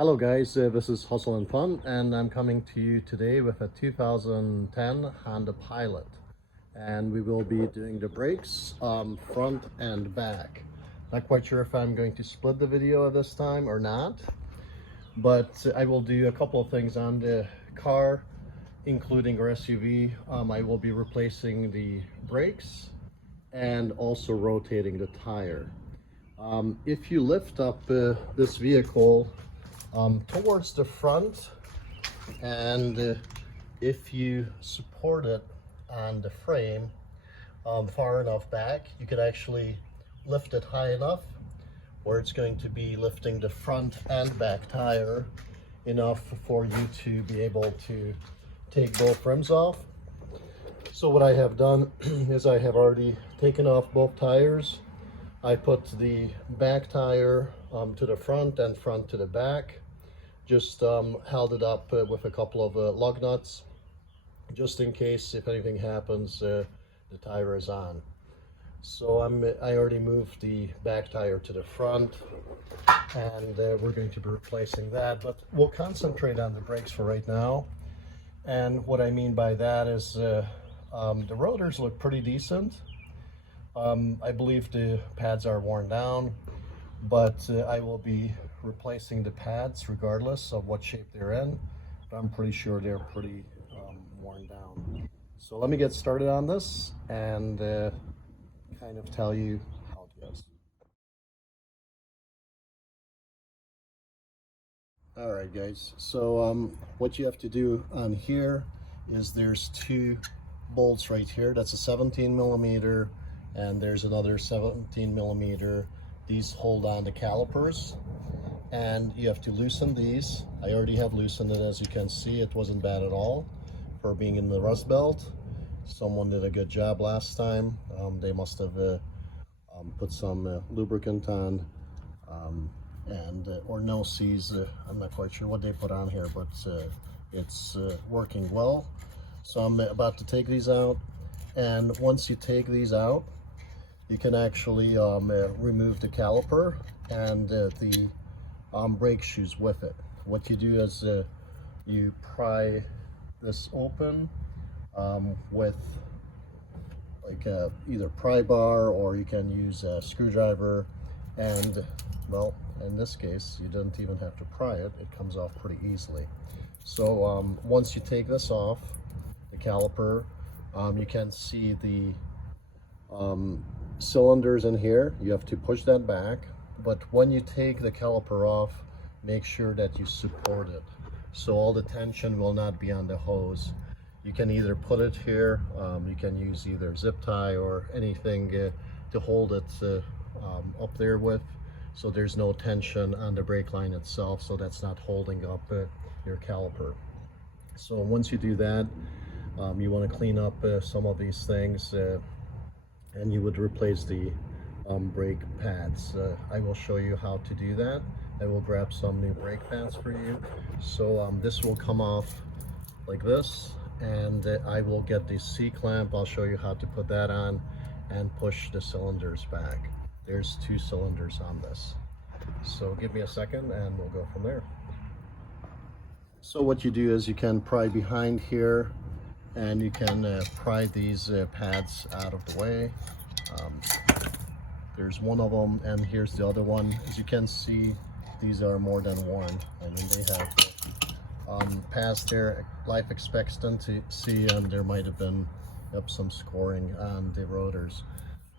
Hello guys, this is Hustle and Fun, and I'm coming to you today with a 2010 Honda Pilot, and we will be doing the brakes front and back. Not quite sure if I'm going to split the video this time or not, but I will do a couple of things on the car, including our SUV. I will be replacing the brakes and also rotating the tire. If you lift up this vehicle towards the front, and if you support it on the frame far enough back, you could actually lift it high enough where it's going to be lifting the front and back tire enough for you to be able to take both rims off. So what I have done is I have already taken off both tires. I put the back tire to the front and front to the back. Just held it up with a couple of lug nuts, just in case if anything happens, the tire is on. So I already moved the back tire to the front, and we're going to be replacing that. But we'll concentrate on the brakes for right now. And what I mean by that is the rotors look pretty decent. I believe the pads are worn down, but I will be replacing the pads regardless of what shape they're in. But I'm pretty sure they're pretty worn down. So let me get started on this and kind of tell you how it goes. All right, guys. So what you have to do on here is there's two bolts right here. That's a 17 millimeter, and there's another 17 millimeter. These hold on the calipers, and you have to loosen these. I already have loosened it. As you can see, it wasn't bad at all for being in the rust belt. Someone did a good job last time. They must have put some lubricant on and or no seas. I'm not quite sure what they put on here, but it's working well. So I'm about to take these out, and once you take these out, you can actually remove the caliper and the brake shoes with it. What you do is you pry this open with like either pry bar, or you can use a screwdriver, and well, in this case you don't even have to pry it. It comes off pretty easily. So once you take this off the caliper, you can see the cylinders in here. You have to push that back, but when you take the caliper off, make sure that you support it so all the tension will not be on the hose. You can either put it here, you can use either zip tie or anything to hold it up there with, so there's no tension on the brake line itself, so that's not holding up your caliper. So once you do that, you want to clean up some of these things, and you would replace the brake pads. I will show you how to do that. I will grab some new brake pads for you. So this will come off like this, and I will get the C-clamp. I'll show you how to put that on and push the cylinders back. There's two cylinders on this. So give me a second and we'll go from there. So what you do is you can pry behind here, and you can pry these pads out of the way. There's one of them, and here's the other one. As you can see, these are more than worn. I mean, they have past their life expectancy, and there might have been some scoring on the rotors.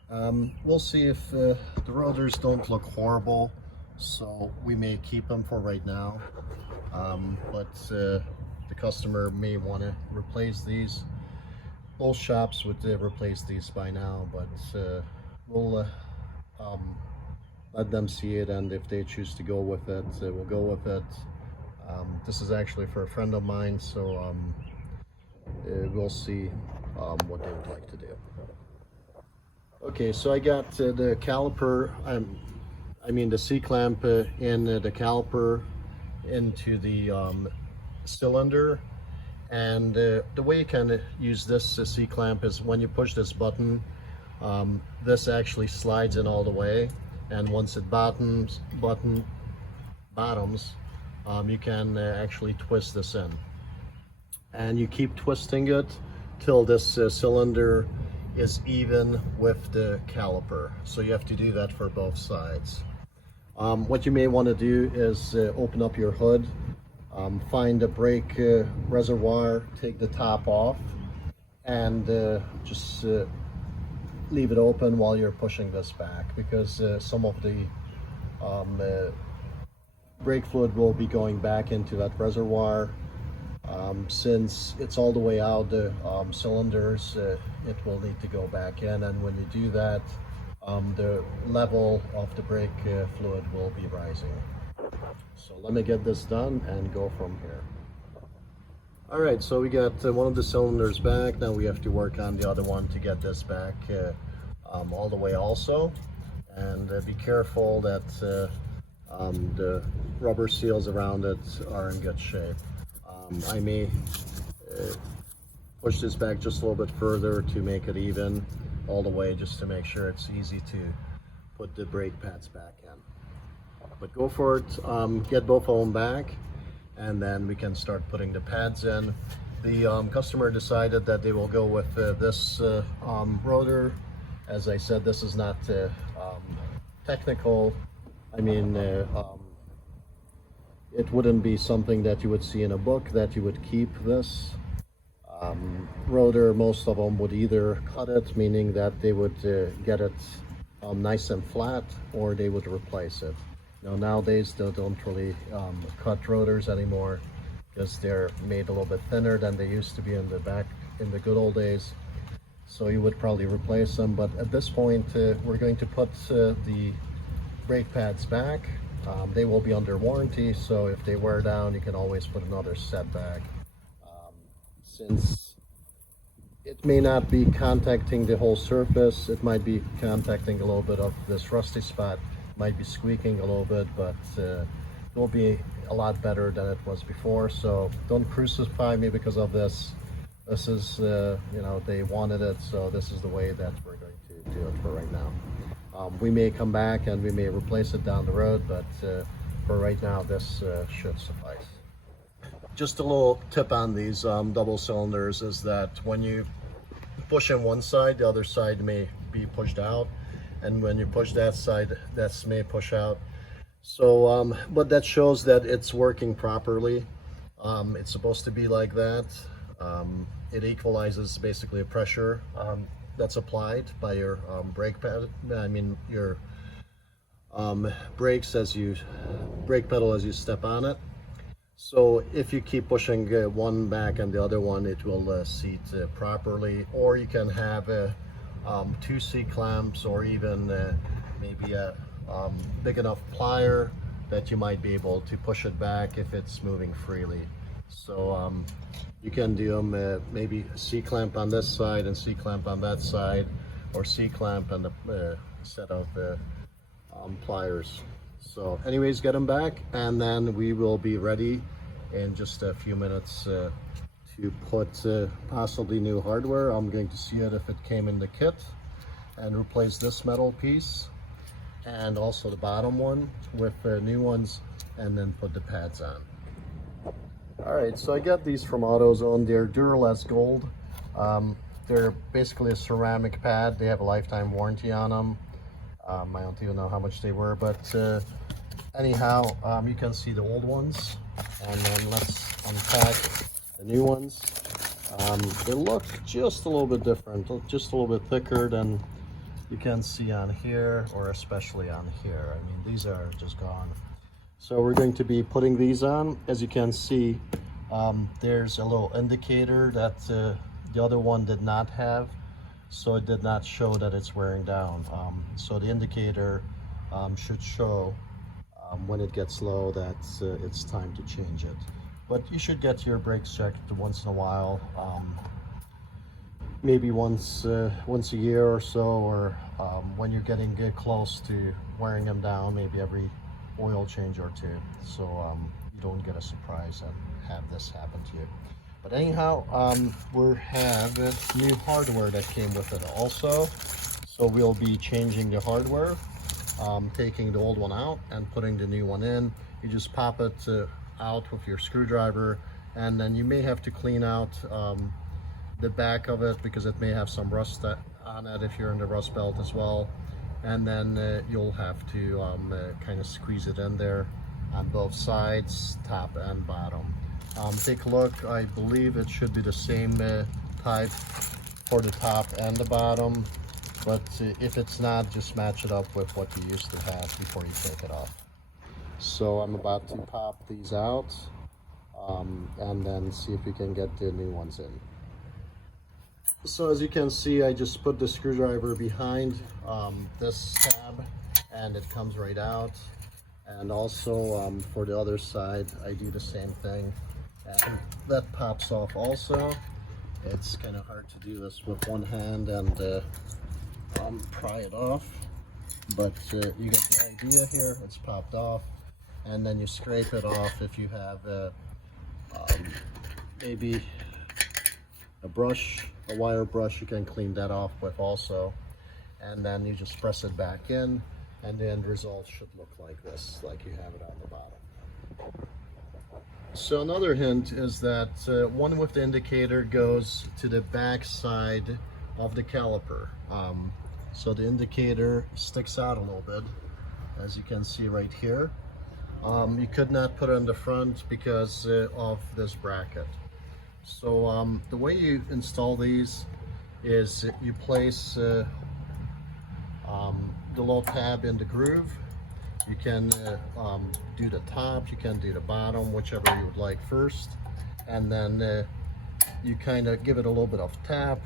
We'll see if the rotors don't look horrible, so we may keep them for right now, but the customer may want to replace these. Most shops would replace these by now, but we'll let them see it, and if they choose to go with it, we'll go with it. This is actually for a friend of mine, so we'll see what they would like to do. Okay, so I got the caliper, I mean the C-clamp in the caliper into the cylinder, and the way you can use this C-clamp is when you push this button, this actually slides in all the way, and once it bottoms, you can actually twist this in. And you keep twisting it till this cylinder is even with the caliper. So you have to do that for both sides. What you may want to do is open up your hood, find a brake reservoir, take the top off, and just leave it open while you're pushing this back, because some of the brake fluid will be going back into that reservoir. Since it's all the way out the cylinders, it will need to go back in, and when you do that, the level of the brake fluid will be rising. So let me get this done and go from here. All right, so we got one of the cylinders back. Now we have to work on the other one to get this back all the way also. And be careful that the rubber seals around it are in good shape. I may push this back just a little bit further to make it even all the way, just to make sure it's easy to put the brake pads back in. But go for it, get both of them back, and then we can start putting the pads in. The customer decided that they will go with this rotor. As I said, this is not technical. I mean, it wouldn't be something that you would see in a book that you would keep this rotor. Most of them would either cut it, meaning that they would get it nice and flat, or they would replace it. Now nowadays they don't really cut rotors anymore, because they're made a little bit thinner than they used to be in the good old days. So you would probably replace them, but at this point we're going to put the brake pads back. They will be under warranty, so if they wear down, you can always put another set back. Since it may not be contacting the whole surface, it might be contacting a little bit of this rusty spot, might be squeaking a little bit, but it will be a lot better than it was before. So don't crucify me because of this. This is, you know, they wanted it, so this is the way that we're going to do it for right now. We may come back and we may replace it down the road, but for right now, this should suffice. Just a little tip on these double cylinders is that when you push in one side, the other side may be pushed out, and when you push that side, that may push out. So, but that shows that it's working properly. It's supposed to be like that. It equalizes basically a pressure that's applied by your brake pad. I mean your brakes as you brake pedal as you step on it. So if you keep pushing one back and the other one, it will seat properly. Or you can have 2 C-clamps, or even maybe a big enough plier that you might be able to push it back if it's moving freely. So you can do them maybe C-clamp on this side and C-clamp on that side, or C-clamp and a set of pliers. So anyways, get them back, and then we will be ready in just a few minutes to put possibly new hardware. I'm going to see it if it came in the kit, and replace this metal piece and also the bottom one with new ones, and then put the pads on. Alright, so I got these from AutoZone. They're Duralast Gold. They're basically a ceramic pad. They have a lifetime warranty on them. I don't even know how much they were, but anyhow, you can see the old ones, and then let's unpack the new ones. They look just a little bit different, just a little bit thicker than you can see on here, or especially on here. I mean, these are just gone. So we're going to be putting these on. As you can see, there's a little indicator that the other one did not have, so it did not show that it's wearing down. So the indicator should show when it gets low that it's time to change it. But you should get your brakes checked once in a while, maybe once a year or so, or when you're getting close to wearing them down, maybe every oil change or two, so you don't get a surprise and have this happen to you. But anyhow, we have new hardware that came with it also, so we'll be changing the hardware, taking the old one out and putting the new one in. You just pop it out with your screwdriver, and then you may have to clean out the back of it because it may have some rust on it if you're in the rust belt as well. And then you'll have to kind of squeeze it in there on both sides, top and bottom. Take a look. I believe it should be the same type for the top and the bottom, but if it's not, just match it up with what you used to have before you take it off. So I'm about to pop these out and then see if we can get the new ones in. So as you can see, I just put the screwdriver behind this tab and it comes right out. And also for the other side, I do the same thing. And that pops off also. It's kind of hard to do this with one hand and pry it off. But you get the idea here. It's popped off. And then you scrape it off if you have maybe a brush, a wire brush, you can clean that off with also. And then you just press it back in, and the end result should look like this, like you have it on the bottom. So another hint is that one with the indicator goes to the back side of the caliper. So the indicator sticks out a little bit, as you can see right here. You could not put it on the front because of this bracket. So the way you install these is you place the little tab in the groove. You can do the top, you can do the bottom, whichever you would like first. And then you kind of give it a little bit of tap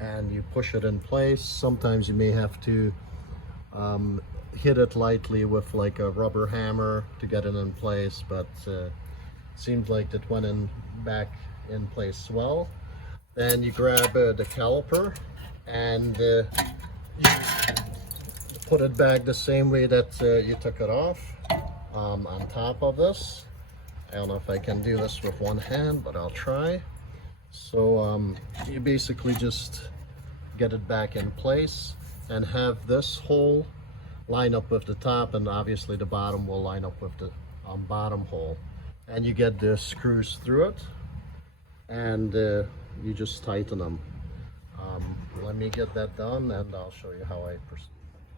and you push it in place. Sometimes you may have to hit it lightly with like a rubber hammer to get it in place, but it seems like it went in back in place well. Then you grab the caliper and you put it back the same way that you took it off on top of this. I don't know if I can do this with one hand, but I'll try. So you basically just get it back in place and have this hole line up with the top, and obviously the bottom will line up with the bottom hole. And you get the screws through it, and you just tighten them. Let me get that done and I'll show you how I proceed.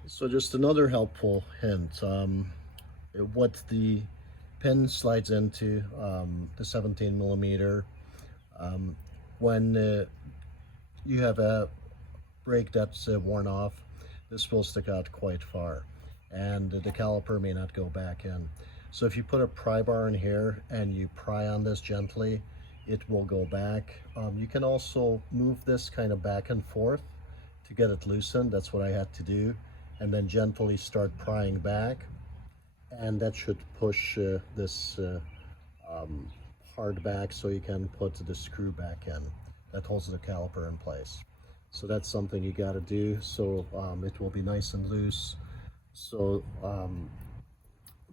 So just another helpful hint, what the pin slides into, the 17 millimeter, when you have a brake that's worn off, this will stick out quite far and the caliper may not go back in. So if you put a pry bar in here and you pry on this gently, it will go back. You can also move this kind of back and forth to get it loosened. That's what I had to do. And then gently start prying back. And that should push this hard back so you can put the screw back in. That holds the caliper in place. So that's something you gotta do. So it will be nice and loose. So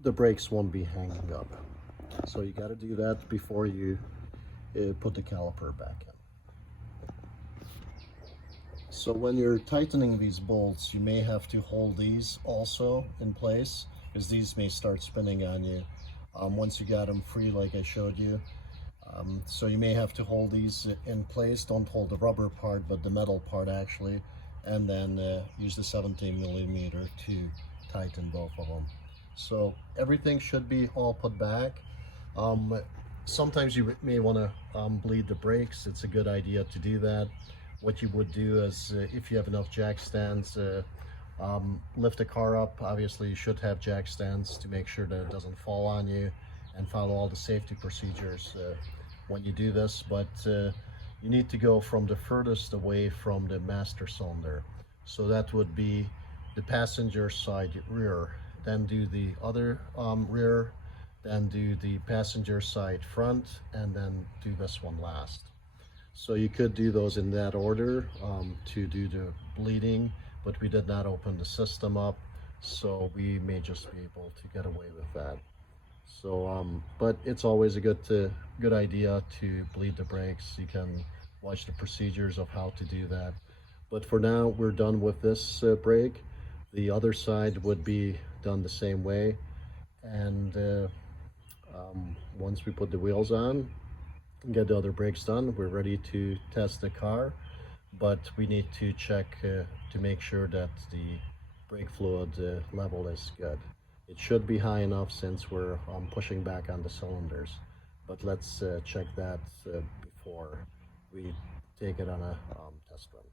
the brakes won't be hanging up. So you gotta do that before you put the caliper back in. So when you're tightening these bolts, you may have to hold these also in place because these may start spinning on you once you got them free like I showed you. So you may have to hold these in place. Don't hold the rubber part but the metal part actually, and then use the 17 millimeter to tighten both of them. So everything should be all put back. Sometimes you may want to bleed the brakes. It's a good idea to do that. What you would do is if you have enough jack stands, lift the car up. Obviously you should have jack stands to make sure that it doesn't fall on you, and follow all the safety procedures when you do this. But you need to go from the furthest away from the master cylinder. So that would be the passenger side rear, then do the other rear, then do the passenger side front, and then do this one last. So you could do those in that order to do the bleeding, but we did not open the system up, so we may just be able to get away with that. So but it's always a good idea to bleed the brakes. You can watch the procedures of how to do that. But for now, we're done with this brake. The other side would be done the same way, and Once we put the wheels on, get the other brakes done, we're ready to test the car, but we need to check to make sure that the brake fluid level is good. It should be high enough since we're pushing back on the cylinders, but let's check that before we take it on a test run.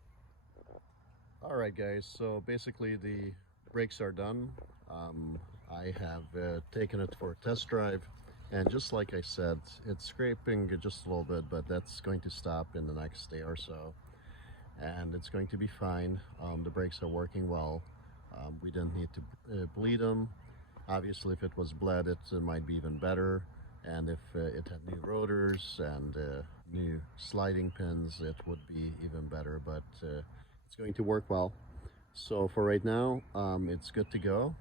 Alright guys, so basically the brakes are done. I have taken it for a test drive, and just like I said, it's scraping just a little bit, but that's going to stop in the next day or so, and it's going to be fine. The brakes are working well. We didn't need to bleed them. Obviously, if it was bled, it might be even better, and if it had new rotors and new sliding pins, it would be even better, but it's going to work well. So for right now, it's good to go.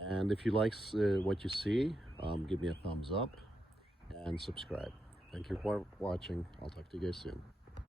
And if you like what you see, give me a thumbs up and subscribe. Thank you for watching. I'll talk to you guys soon.